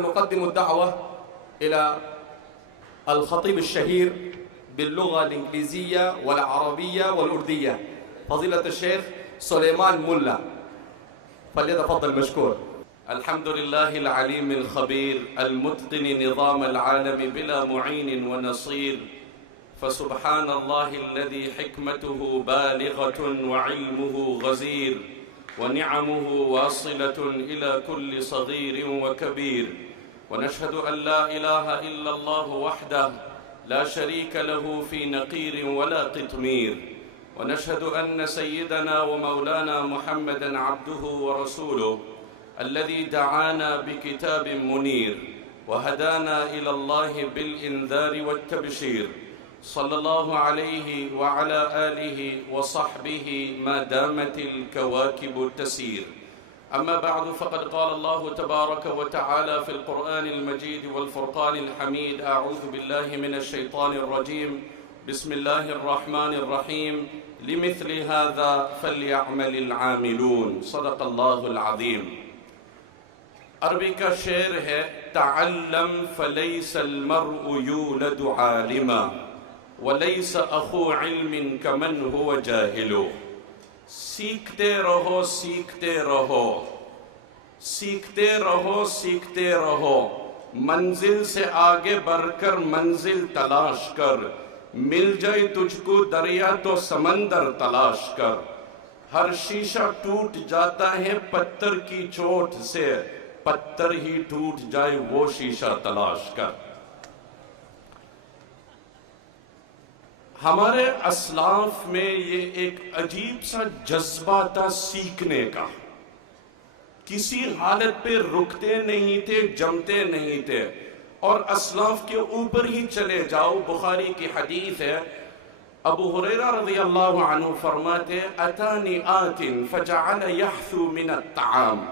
نحن نقدم الدعوة إلى الخطيب الشهير باللغة الإنجليزية والعربية والأردية فضيلة الشيخ سليمان ملا، فليتفضل مشكور. الحمد لله العليم الخبير المتقن نظام العالم بلا معين ونصير، فسبحان الله الذي حكمته بالغة وعلمه غزير ونعمه واصلة إلى كل صغير وكبير، ونشهد أن لا إله إلا الله وحده لا شريك له في نقير ولا قطمير، ونشهد أن سيدنا ومولانا محمدًا عبده ورسوله الذي دعانا بكتاب منير وهدانا إلى الله بالإنذار والتبشير، صلى الله عليه وعلى آله وصحبه ما دامت الكواكب تسير. أما بعد، فقد قال الله تبارك وتعالى في القرآن المجيد والفرقان الحميد: أعوذ بالله من الشيطان الرجيم، بسم الله الرحمن الرحيم، لمثل هذا فليعمل العاملون، صدق الله العظيم. عربی کا شعر ہے: تعلم فلیس المرء یولد عالما ولیس اخو علم کمن هو جاہل. سیکھتے رہو سیکھتے رہو سیکھتے رہو سیکھتے رہو، منزل سے آگے بڑھ کر منزل تلاش کر، مل جائے تجھ کو دریا تو سمندر تلاش کر. ہر شیشہ ٹوٹ جاتا ہے پتھر کی چوٹ سے، پتھر ہی ٹوٹ جائے وہ شیشہ تلاش کر. ہمارے اسلاف میں یہ ایک عجیب سا جذبہ تھا سیکھنے کا. کسی حالت پہ رکتے نہیں تھے، جمتے نہیں تھے، اور اسلاف کے اوپر ہی چلے جاؤ. بخاری کی حدیث ہے، ابو ہریرہ رضی اللہ عنہ فرماتے: اتانی آت فجعل یحثو من الطعام.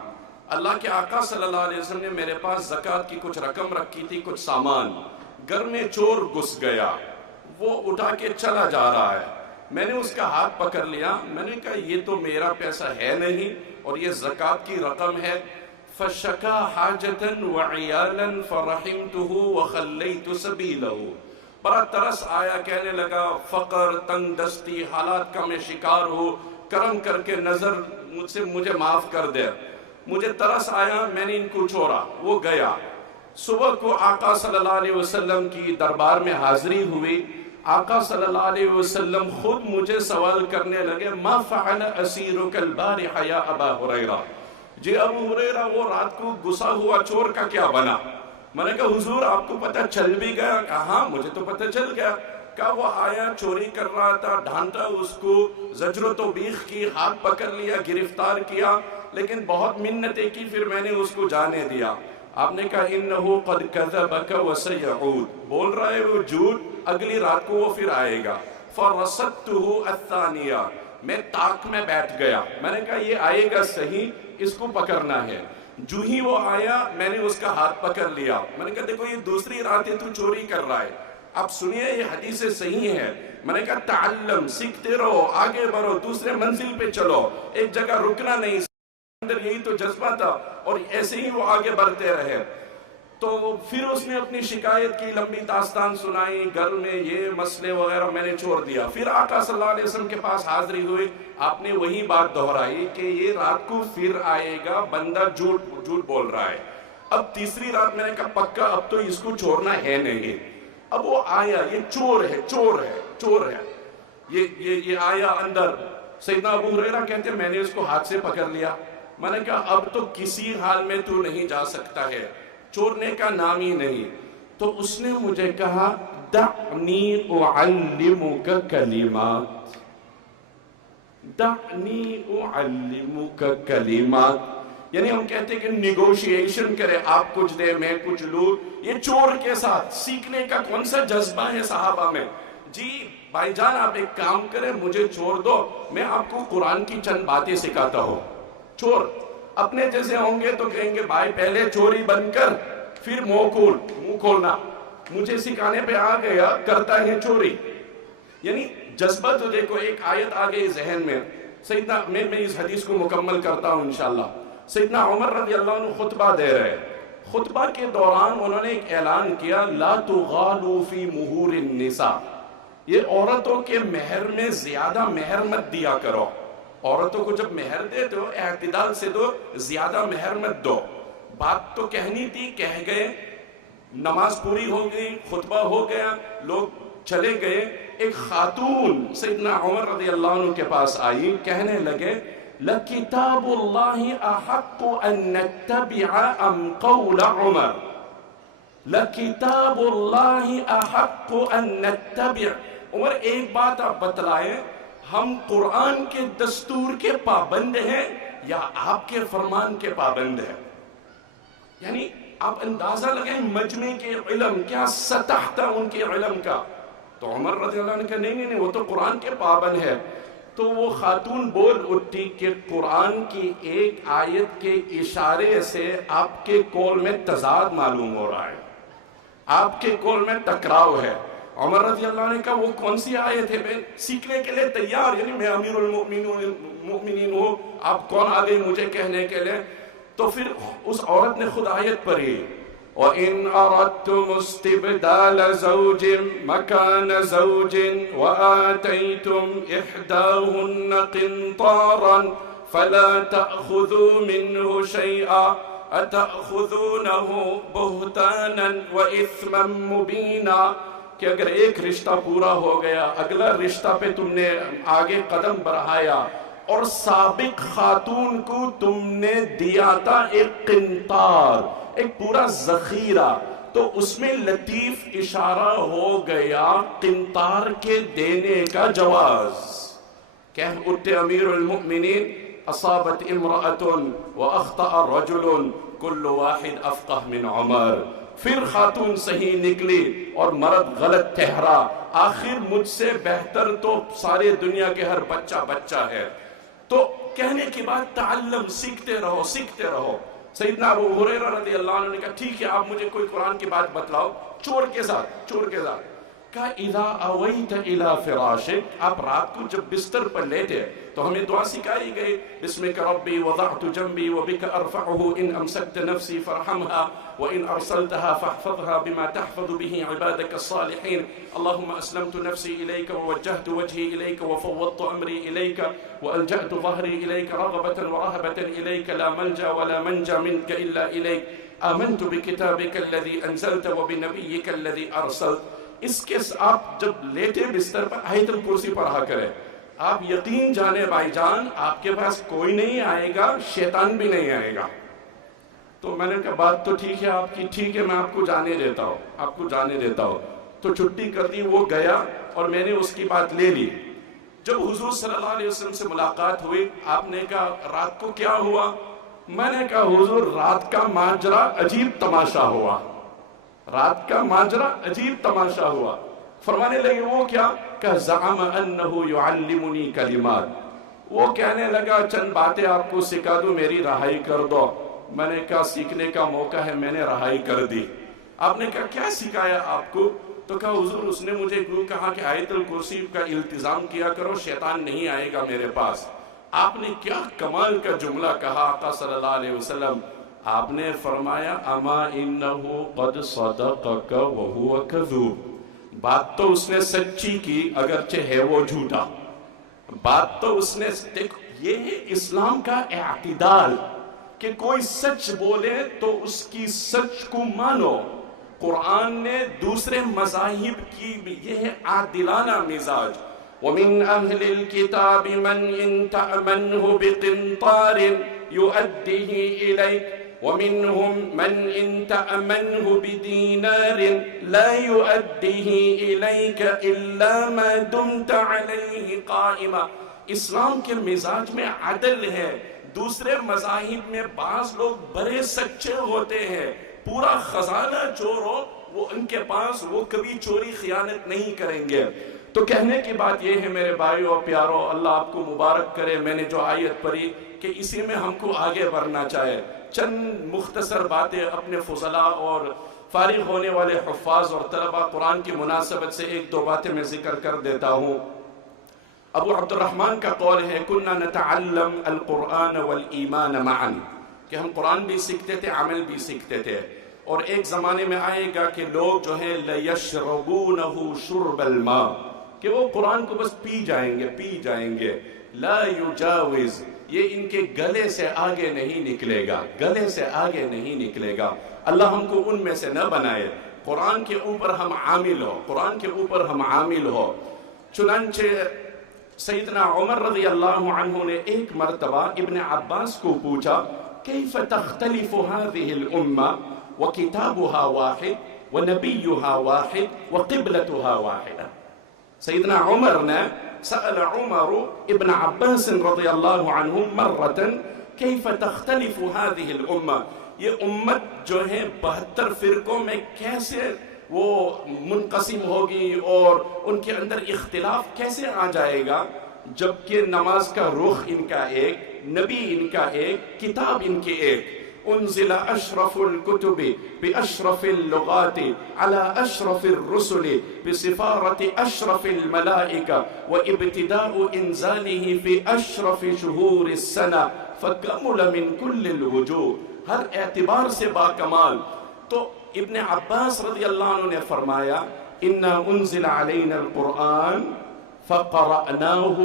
اللہ کے آقا صلی اللہ علیہ وسلم نے میرے پاس زکوٰۃ کی کچھ رقم رکھی تھی، کچھ سامان. گھر میں چور گھس گیا، وہ اٹھا کے چلا جا رہا ہے. میں نے اس کا ہاتھ پکڑ لیا، میں نے کہا یہ تو میرا پیسہ ہے نہیں اور یہ زکوٰۃ کی رقم ہے. فشکا حاجتاً وعیالاً فرحمتہ وخلیت سبیلہ. بڑا ترس آیا، کہنے لگا فقر، تنگ دستی، حالات کا میں شکار ہوں، کرم کر کے نظر مجھے معاف کر دے. مجھے ترس آیا، میں نے ان کو چھوڑا، وہ گیا. صبح کو آقا صلی اللہ علیہ وسلم کی دربار میں حاضری ہوئی. آقا صلی اللہ علیہ وسلم خود مجھے سوال کرنے لگے: ما فعل اسیرک البارحہ یا ابا ہریرہ. جی ابو ہریرہ، وہ رات کو گھسا ہوا چور کا کیا بنا؟ میں نے کہا حضور آپ کو پتہ چل بھی گیا؟ کہا ہاں مجھے تو پتہ چل گیا. کہا وہ آیا، چوری کر رہا تھا، ڈھانٹا اس کو، زجر و توبیخ کی، ہاتھ پکڑ لیا، گرفتار کیا، لیکن بہت منتیں کی، پھر میں نے اس کو جانے دیا. آپ نے کہا انہو قد کذبک وسیعود. بول رہا ہے وہ جھوٹ، اگلی رات کو وہ پھر آئے گا. فرصدتہ الثانیہ. میں تاک میں بیٹھ گیا، میں نے کہا یہ آئے گا صحیح، اس کو پکڑنا ہے. جو ہی وہ آیا، میں نے اس کا ہاتھ پکڑ لیا. میں نے کہا دیکھو یہ دوسری رات ہے تو چوری کر رہا ہے، اب سنیے یہ حدیث صحیح ہے. میں نے کہا تعلم، سیکھتے رہو، آگے بڑھو، دوسرے منزل پہ چلو، ایک جگہ رکنا نہیں. اندر یہی تو جذبہ تھا، اور ایسے ہی وہ آگے بڑھتے رہے. تو پھر اس نے اپنی شکایت کی، لمبی داستان سنائی، گھر میں یہ مسئلے وغیرہ میں نے چھوڑ دیا. پھر آقا صلی اللہ علیہ وسلم کے پاس حاضری ہوئی، آپ نے وہی بات دہرائی کہ یہ رات کو پھر آئے گا، بندہ جھوٹ بول رہا ہے. اب تیسری رات میں نے کہا پکا اب تو اس کو چھوڑنا ہے نہیں. اب وہ آیا، یہ چور ہے چور ہے چور ہے، یہ آیا اندر. سیدنا ابو ہریرہ کہتے ہیں میں نے اس کو ہاتھ سے پکڑ لیا. میں نے کہا اب تو کسی حال میں تو نہیں جا سکتا ہے، چورنے کا نام ہی نہیں. تو اس نے مجھے کہا دعنی اعلمک کلمات، دعنی اعلمک کلمات. یعنی ہم کہتے ہیں کہ نیگوشیشن کرے، آپ کچھ دے میں کچھ لوں. یہ چور کے ساتھ سیکھنے کا کون سا جذبہ ہے صحابہ میں؟ جی بھائی جان آپ ایک کام کریں، مجھے چھوڑ دو، میں آپ کو قرآن کی چند باتیں سکھاتا ہوں. چور اپنے جیسے ہوں گے تو کہیں گے بھائی پہلے چوری بند کر، پھر منہ کھولنا. مجھے سکھانے پہ آ گیا، کرتا ہے چوری. یعنی جذبہ تو دیکھو. ایک آیت آ گئی ذہن میں، سیدنا میں اس حدیث کو مکمل کرتا ہوں انشاءاللہ. سیدنا عمر رضی اللہ عنہ خطبہ دے رہے. خطبہ کے دوران انہوں نے ایک اعلان کیا لا تغالوا فی مہور النساء، یہ عورتوں کے مہر میں زیادہ مہر مت دیا کرو، عورتوں کو جب مہر دے تو اعتدال سے دو، زیادہ مہر مت دو۔ بات تو کہنی تھی، کہہ گئے، نماز پوری ہو گئی، خطبہ ہو گیا، لوگ چلے گئے۔ ایک خاتون سیدنا عمر رضی اللہ عنہ کے پاس آئی، کہنے لگے لَكِتَابُ اللَّهِ أَحَقُّ أَن نَتَّبِعَ أَمْ قَوْلَ عُمَرَ، لَكِتَابُ اللَّهِ أَحَقُّ أَن نَتَّبِعَ۔ عمر ایک بات آپ بتلائیں، ہم قرآن کے دستور کے پابند ہیں یا آپ کے فرمان کے پابند ہیں؟ یعنی آپ اندازہ لگائیں مجمع کے علم کیا سطح تھا ان کے علم کا۔ تو عمر رضی اللہ عنہ کہا نہیں وہ تو قرآن کے پابند ہے۔ تو وہ خاتون بول اٹھی کہ قرآن کی ایک آیت کے اشارے سے آپ کے قول میں تضاد معلوم ہو رہا ہے، آپ کے قول میں ٹکراؤ ہے۔ عمر رضی اللہ عنہ کا وہ کون سی آیت ہے؟ میں سیکھنے کے لیے تیار، یعنی میں امیر المؤمنین ہوں، آپ کون آ گئی مجھے کہنے کے لیے؟ تو پھر اس عورت نے خود آیت پڑھی وَإِنْ أَرَدْتُمُ اسْتِبْدَالَ زَوْجٍ مَكَانَ زَوْجٍ وَآتَيْتُمْ إِحْدَاهُنَّ قِنْطَارًا فَلَا تَأْخُذُوا مِنْهُ شَيْئًا أَتَأْخُذُونَهُ بُهْتَانًا وَإِثْمًا مُبِينًا، کہ اگر ایک رشتہ پورا ہو گیا، اگلا رشتہ پہ تم نے آگے قدم بڑھایا اور سابق خاتون کو تم نے دیا تھا ایک قنطار، ایک پورا ذخیرہ، تو اس میں لطیف اشارہ ہو گیا قنطار کے دینے کا جواز۔ کہہ اٹھے امیر المؤمنین اصابت امرأة واخطأ رجل کل واحد افقہ من عمر۔ پھر خاتون صحیح نکلی اور مرد غلط ٹھہرا، آخر مجھ سے بہتر تو سارے دنیا کے ہر بچہ ہے۔ تو کہنے کے بعد تعلم، سیکھتے رہو سیکھتے رہو۔ سیدنا ابو ہریرہ رضی اللہ عنہ نے کہا ٹھیک ہے آپ مجھے کوئی قرآن کی بات بتلاؤ، چور کے ساتھ کہا اذا اویت الی فراشک، آپ رات کو جب بستر پر لیٹے تو ہمیں دعا سکھائی گئی بسمک ربی وضعت جنبی وبک ارفعہ ان امسکت نفسی فرحمها وان ارسلتها فاحفظها بما تحفظ به عبادك الصالحين اللهم اسلمت نفسي اليك ووجهت وجهي اليك وفوضت امري اليك والجأت ظهري اليك رغبة ورهبة اليك لا ملجأ ولا منجا منك الا اليك آمنت بکتابک الذی انزلت وبنبیک الذی ارسلت۔ اس کے آپ جب لیٹے بستر پر آیت الکرسی پڑھا کریں، آپ یقین جانے بھائی جان آپ کے پاس کوئی نہیں آئے گا، شیطان بھی نہیں آئے گا۔ تو میں نے کہا بات تو ٹھیک ہے آپ کی، ٹھیک ہے میں آپ کو جانے دیتا ہوں۔ تو چھٹی کر دی، وہ گیا اور میں نے اس کی بات لے لی۔ جب حضور صلی اللہ علیہ وسلم سے ملاقات ہوئی، آپ نے کہا رات کو کیا ہوا؟ میں نے کہا حضور رات کا ماجرا عجیب تماشا ہوا، رات کا ماجرا عجیب تماشا ہوا۔ فرمانے لگے وہ کیا؟ کہ زعم انہ یعلمنی کلمات، وہ کہنے لگا چند باتیں آپ کو سکھا دوں، میری رہائی کر دو۔ میں نے کہا سیکھنے کا موقع ہے، میں نے رہائی کر دی۔ آپ نے کہا کیا سکھایا آپ کو؟ تو کہا حضور اس نے مجھے کہا کہ آیت الکرسی کا التزام کیا کرو، شیطان نہیں آئے گا میرے پاس۔ آپ نے کیا کمال کا جملہ کہا آقا صلی اللہ علیہ وسلم، آپ نے فرمایا اما انہو قد صدقک وہو کذوب، بات تو اس نے سچی کی اگرچہ ہے وہ جھوٹا، بات تو اس نے یہ ہے اسلام کا اعتدال کہ کوئی سچ بولے تو اس کی سچ کو مانو۔ قرآن نے دوسرے مذاہب کی یہ ہے عادلانہ مزاج۔ وَمِنْ أَهْلِ الْكِتَابِ مَنْ إِنْ تَأْمَنْهُ بِقِنْطَارٍ يُؤَدِّهِ إِلَيْكَ وَمِنْهُمْ مَنْ إِنْ تَأْمَنْهُ بِدِينَارٍ لَا يُؤَدِّهِ إِلَيْكَ إِلَّا مَا دُمْتَ عَلَيْهِ قَائِمًا۔ اسلام کے مزاج میں عدل ہے۔ دوسرے مذاہب میں بعض لوگ بڑے سچے ہوتے ہیں، پورا خزانہ چور ہو وہ ان کے پاس، وہ کبھی چوری خیانت نہیں کریں گے۔ تو کہنے کی بات یہ ہے میرے بھائیو اور پیارو، اللہ آپ کو مبارک کرے۔ میں نے جو آیت پڑھی کہ اسی میں ہم کو آگے بڑھنا چاہے۔ چند مختصر باتیں اپنے فضلاء اور فارغ ہونے والے حفاظ اور طلباء قرآن کی مناسبت سے ایک دو باتیں میں ذکر کر دیتا ہوں۔ ابو عبد الرحمن کا قول ہے کننا نتعلم القرآن والایمان معا، کہ ہم قرآن بھی سیکھتے تھے، عمل بھی سیکھتے تھے۔ اور ایک زمانے میں آئے گا کہ لوگ جو ہیں لَيَشْرَبُونَهُ شُرْبَ الْمَاءِ، کہ وہ قرآن کو بس پی جائیں گے لا یجاوز، یہ ان کے گلے سے آگے نہیں نکلے گا، اللہ ہم کو ان میں سے نہ بنائے، قرآن کے اوپر ہم عامل ہو، چنانچہ سیدنا عمر رضی اللہ عنہ نے ایک مرتبہ ابن عباس کو پوچھا کیف تختلف هذه الامة وكتابها واحد ونبيها واحد وقبلتها واحدة. سیدنا عمر نے سأل عمر ابن عباس رضی اللہ عنہ مرة کیف تختلف هذه الامة، یہ امت جو ہے 72 فرقوں میں کیسے وہ منقسم ہوگی اور ان کے اندر اختلاف کیسے آ جائے گا، جبکہ نماز کا رخ ان کا ایک، نبی ان کا ایک، کتاب ان کی ایک. انزل اشرف الكتب باشرف اللغات على اشرف الرسل بسفارة اشرف الملائكة وابتداء انزاله في اشرف شهور السنة فكمل من كل الوجوه، ہر اعتبار سے باکمال. تو ابن عباس رضی اللہ عنہ نے فرمایا اِنَّا أُنزِلَ عَلَيْنَا الْقُرْآنِ فَقَرَأْنَاهُ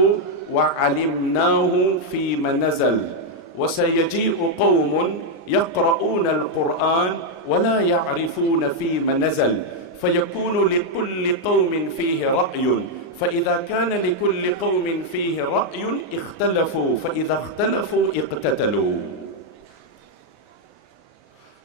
وَعَلِمْنَاهُ فِيمَ نَزَلَ وَسَيَجِيءُ قَوْمٌ يَقْرَؤُونَ الْقُرْآنَ وَلَا يَعْرِفُونَ فِيمَ نَزَلَ فَيَكُونُ لِكُلِّ قَوْمٍ فِيهِ رَأْيٌ فَإِذَا كَانَ لِكُلِّ قَوْمٍ فِيهِ رَأْيٌ اخْتَلَفُوا فَإِذَا اخْتَلَفُوا اقْتَتَلُوا.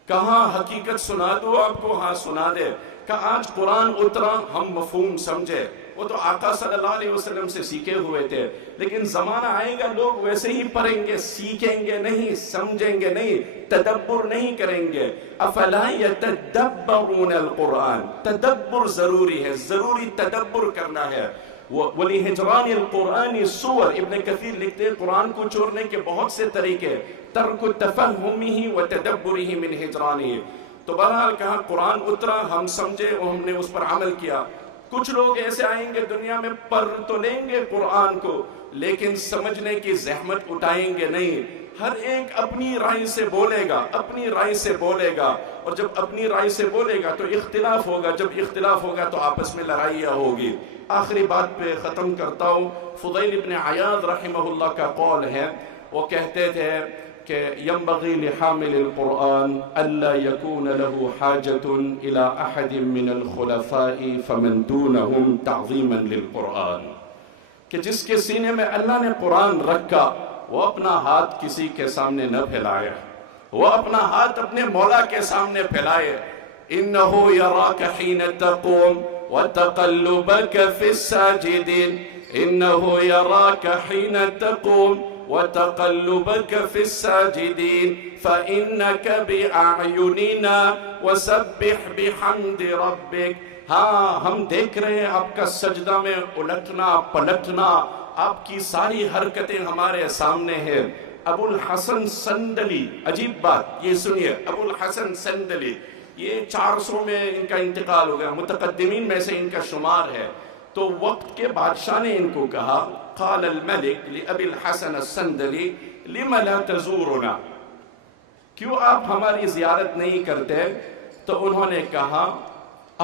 کہاں حقیقت سنا دو آپ کو، ہاں سنا دے. کہ آج قرآن اترا ہم مفہوم سمجھے، وہ تو آقا صلی اللہ علیہ وسلم سے سیکھے ہوئے تھے، لیکن زمانہ آئے گا لوگ ویسے ہی پڑھیں گے، سیکھیں گے نہیں، سمجھیں گے نہیں، تدبر نہیں کریں گے. افلا یتدبرون القرآن، تدبر ضروری ہے، ضروری تدبر کرنا ہے. وَلِهِجْرَانِ الْقُرْآنِ سور، ابن کثیر لکھتے ہیں قرآن کو چھوڑنے کے بہت سے طریقے، ترک تفہمہ وتدبرہ من ہجرانہ. تو بہرحال کہا قرآن اترا، ہم سمجھے اور ہم نے اس پر عمل کیا. کچھ لوگ ایسے آئیں گے دنیا میں، پڑھ تو لیں گے قرآن کو لیکن سمجھنے کی زحمت اٹھائیں گے نہیں. ہر ایک اپنی رائے سے بولے گا، اور جب اپنی رائے سے بولے گا تو اختلاف ہوگا، جب اختلاف ہوگا تو آپس میں لڑائیاں ہوگی. آخری بات پہ ختم کرتا ہوں. فضیل ابن عیاض رحمہ اللہ کا قول ہے، وہ کہتے تھے کہ ينبغي لحامل القرآن ألا يكون له حاجة إلى أحد من الخلفاء فمن دونهم تعظيما للقرآن، کہ جس کے سینے میں اللہ نے قرآن رکھا وہ اپنا ہاتھ کسی کے سامنے نہ پھیلائے، وہ اپنا ہاتھ اپنے مولا کے سامنے پھیلائے. إنه يراك حين تقوم وتقلبك في الساجدين، إنه يراك حين تقوم وتقلبك في الساجدين فإنك بأعيننا وسبح بحمد ربك. ہاں ہم دیکھ رہے ہیں آپ کا سجدہ میں الٹنا پلٹنا، آپ کی ساری حرکتیں ہمارے سامنے ہیں. ابو الحسن سندلی، عجیب بات یہ سنیے، ابو الحسن سندلی یہ 400 میں ان کا انتقال ہو گیا، متقدمین میں سے ان کا شمار ہے. تو وقت کے بادشاہ نے ان کو کہا، قال الملک لأبی الحسن السندلی لم لا تزورنا، کیوں آپ ہماری زیارت نہیں کرتے؟ تو انہوں نے کہا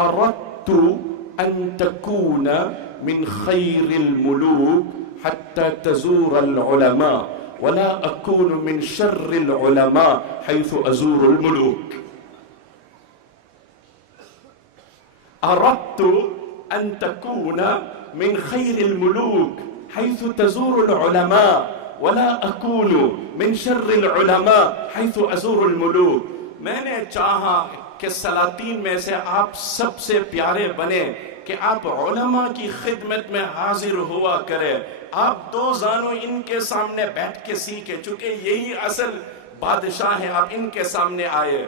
اردت ان تکون من خیر الملوک حتی تزور العلماء ولا اکون من شر العلماء حیث ازور الملوک. اردت ان تکون من خیر الملوک حيث تزور العلماء ولا أكون من شر العلماء حيث أزور الملوك. میں نے چاہا کہ سلاطین میں سے آپ سب سے پیارے بنے، کہ آپ علماء کی خدمت میں حاضر ہوا کرے، آپ دو زانوں ان کے سامنے بیٹھ کے سیکھے، چونکہ یہی اصل بادشاہ ہیں، آپ ان کے سامنے آئے.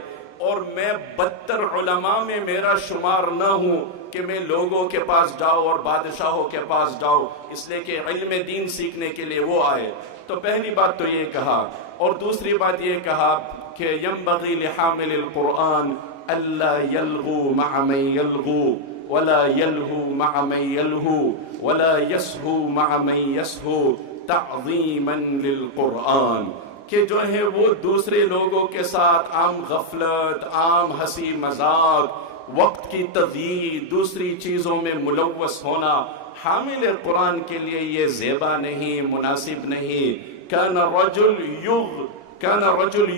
اور میں بدتر علماء میں میرا شمار نہ ہوں کہ میں لوگوں کے پاس جاؤ اور بادشاہوں کے پاس جاؤ، اس لیے کہ علم دین سیکھنے کے لیے وہ آئے. تو پہلی بات تو یہ کہا، اور دوسری بات یہ کہا کہ ينبغي لحامل القرآن الا يلغو مع من يلغو ولا يلهو مع من يلهو ولا يسهو مع من يسهو تعظيما للقرآن. کہ جو ہے وہ دوسرے لوگوں کے ساتھ عام غفلت، عام ہنسی مذاق، وقت کی تضییع، دوسری چیزوں میں ملوث ہونا حامل قرآن کے لیے یہ زیبا نہیں، مناسب نہیں۔ کان رجل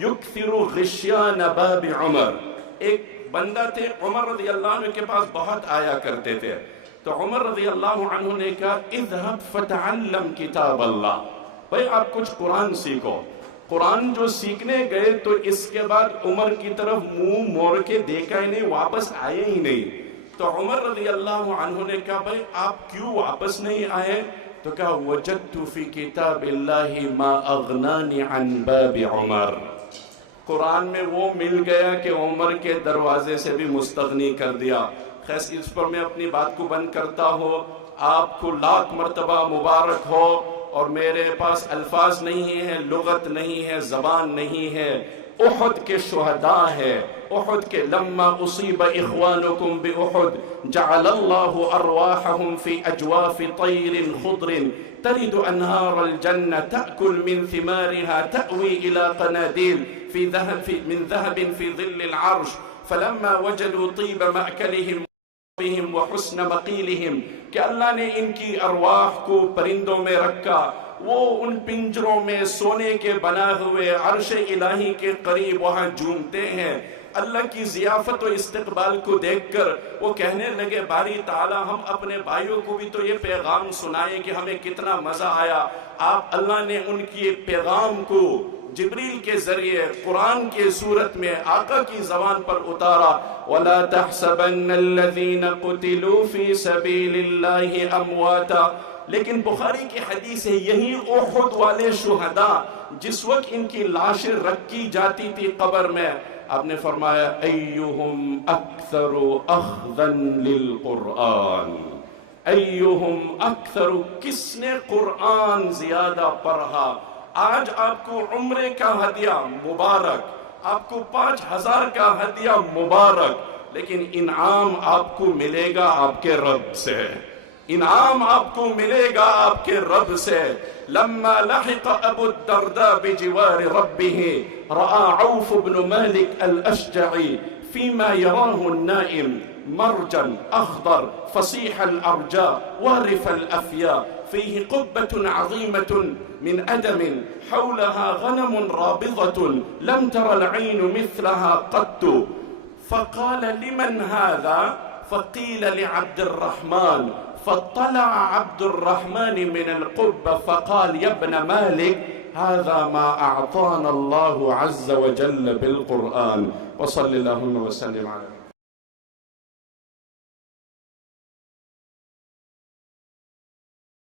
یکثر غشیان باب عمر، ایک بندہ تھے عمر رضی اللہ عنہ کے پاس بہت آیا کرتے تھے، تو عمر رضی اللہ عنہ نے کہا اذهب فتعلم کتاب اللہ، بھائی آپ کچھ قرآن سیکھو۔ قرآن جو سیکھنے گئے تو اس کے بعد عمر کی طرف منہ موڑ کے دیکھا ہی نہیں، واپس آئے ہی نہیں۔ تو عمر رضی اللہ عنہ نے کہا بھائی آپ کیوں واپس نہیں آئے؟ تو کہا وجدت فی کتاب اللہ ما اغنانی عن باب عمر، قرآن میں وہ مل گیا کہ عمر کے دروازے سے بھی مستغنی کر دیا۔ خیر اس پر میں اپنی بات کو بند کرتا ہوں، آپ کو لاکھ مرتبہ مبارک ہو، اور میرے پاس الفاظ نہیں ہے، لغت نہیں ہے، زبان نہیں ہے، احد کے شہداء ہے، احد کے لما اصیب اخوانکم باحد جعل اللہ ارواحهم فی اجواف طیر خضر ترد انہار الجنہ تأکل من ثمارها تأوی الى قنادیل من ذهب في ظل العرش فلما وجدوا طيب مأكلهم بهم وحسن مقیلہم، کہ اللہ نے ان کی ارواح کو پرندوں میں رکھا، وہ ان پنجروں میں سونے کے بنا ہوئے عرش الہی کے قریب وہاں جھومتے ہیں۔ اللہ کی ضیافت و استقبال کو دیکھ کر وہ کہنے لگے باری تعالیٰ ہم اپنے بھائیوں کو بھی تو یہ پیغام سنائیں کہ ہمیں کتنا مزہ آیا۔ آپ اللہ نے ان کی پیغام کو جبریل کے ذریعے قرآن کے صورت میں آقا کی زبان پر اتارا، وَلَا تَحْسَبَنَّ الَّذِينَ قُتِلُوا فِي سَبِيلِ اللَّهِ أَمْوَاتًا، لیکن بخاری کی حدیث ہے یہی احد والے شہداء جس وقت ان کی لاشیں رکھی جاتی تھی قبر میں، آپ نے فرمایا ایہم اکثر اخذا للقرآن، ایہم اکثر، کس نے قرآن زیادہ پڑھا۔ آج آپ کو عمرے کا ہدیہ مبارک، آپ کو 5000 کا ہدیہ مبارک، لیکن انعام آپ کو ملے گا آپ کے رب سے، انعام آپ کو ملے گا آپ کے رب سے۔ لما لحق ابو الدرداء بجوار ربه رأى عوف بن مالك الأشجعي فيما يراه النائم مرجا أخضر فصيح الأرجاء وارف الأفياء فيه قبة عظيمة من أدم حولها غنم رابضة لم تر العين مثلها قط، فقال لمن هذا؟ فقيل لعبد الرحمن، فاطلع عبد الرحمن من القبة فقال يا ابن مالك هذا ما أعطانا الله عز وجل بالقرآن، وصل اللهم وسلم على